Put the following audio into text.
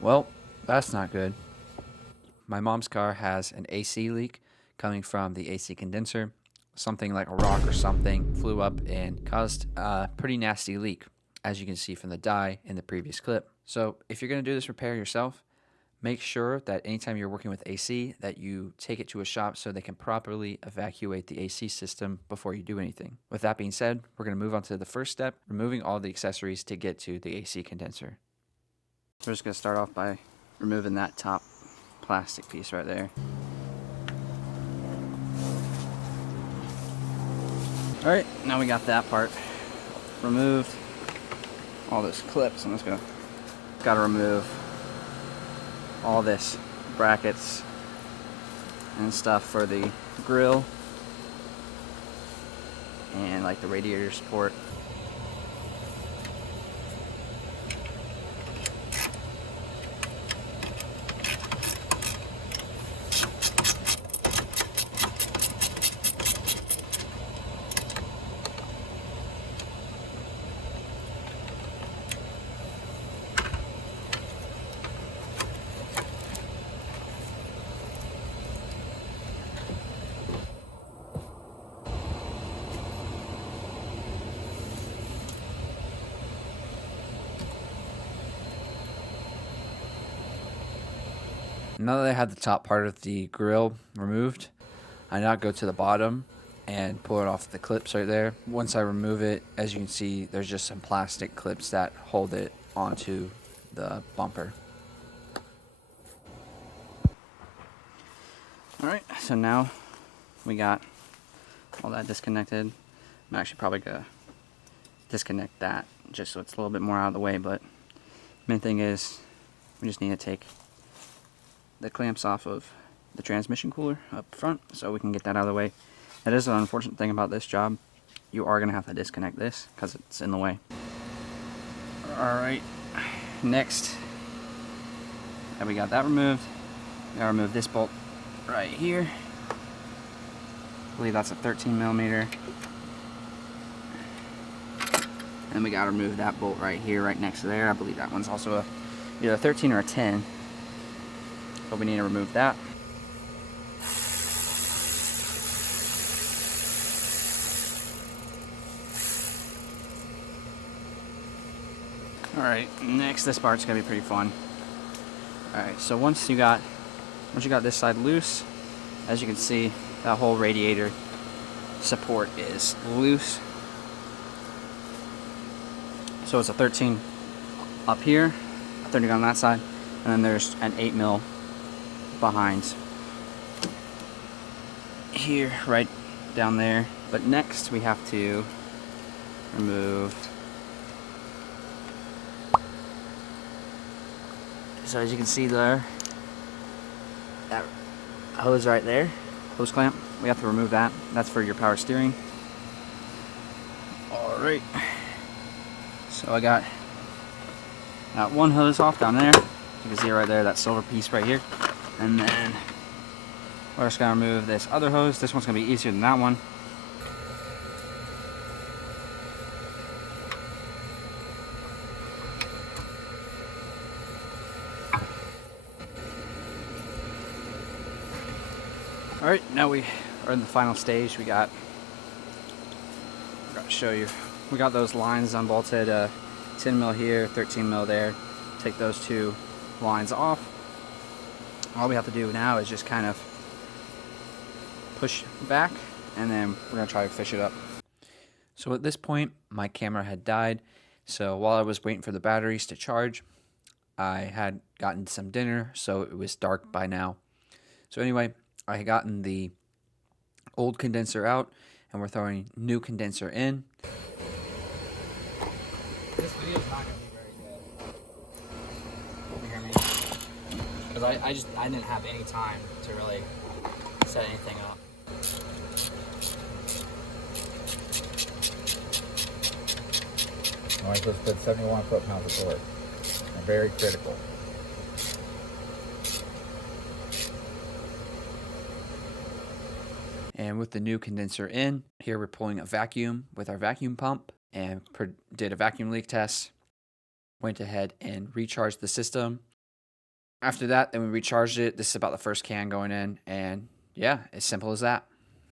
Well, that's not good. My mom's car has an AC leak coming from the AC condenser. Something like a rock or something flew up and caused a pretty nasty leak, as you can see from the dye in the previous clip. So if you're going to do this repair yourself, make sure that anytime you're working with AC that you take it to a shop so they can properly evacuate the AC system before you do anything. With that being said, we're going to move on to the first step, removing all the accessories to get to the AC condenser. So we're just going to start off by removing that top plastic piece right there. Alright, now we got that part removed. All those clips, I'm just gonna gotta remove all this brackets and stuff for the grill and like the radiator support. Now that I have the top part of the grill removed, I now go to the bottom and pull it off the clips right there. Once I remove it, as you can see, there's just some plastic clips that hold it onto the bumper. Alright, so now we got all that disconnected. I'm actually probably gonna disconnect that just so it's a little bit more out of the way, but main thing is we just need to take the clamps off of the transmission cooler up front so we can get that out of the way. That is an unfortunate thing about this job. You are going to have to disconnect this because it's in the way. Alright, next that we got that removed, we gotta remove this bolt right here. I believe that's a 13mm. And we gotta remove that bolt right here, right next to there. I believe that one's also either a 13 or a 10. But we need to remove that. Alright, next this part's gonna be pretty fun. Alright, so once you got this side loose, as you can see, that whole radiator support is loose. So it's a 13 up here, a 30 on that side, and then there's an 8mm behind here, right down there. But next we have to remove, so as you can see there, that hose right there, hose clamp, we have to remove that. That's for your power steering. Alright, so I got one hose off down there. You can see it right there, that silver piece right here. And then we're just gonna remove this other hose. This one's gonna be easier than that one. Alright, now we are in the final stage. I gotta show you. We got those lines unbolted, 10mm here, 13mm there. Take those two lines off. All we have to do now is just kind of push back, and then we're gonna try to fish it up. So at this point, my camera had died. So while I was waiting for the batteries to charge, I had gotten some dinner, so it was dark by now. So anyway, I had gotten the old condenser out, and we're throwing new condenser in. This video is not going to be very good. You hear me? Because I didn't have any time to really set anything up. I just put 71 foot-pounds of torque. And very critical. And with the new condenser in, here we're pulling a vacuum with our vacuum pump and did a vacuum leak test. Went ahead and recharged the system. After that, then we recharged it. This is about the first can going in, and yeah, as simple as that.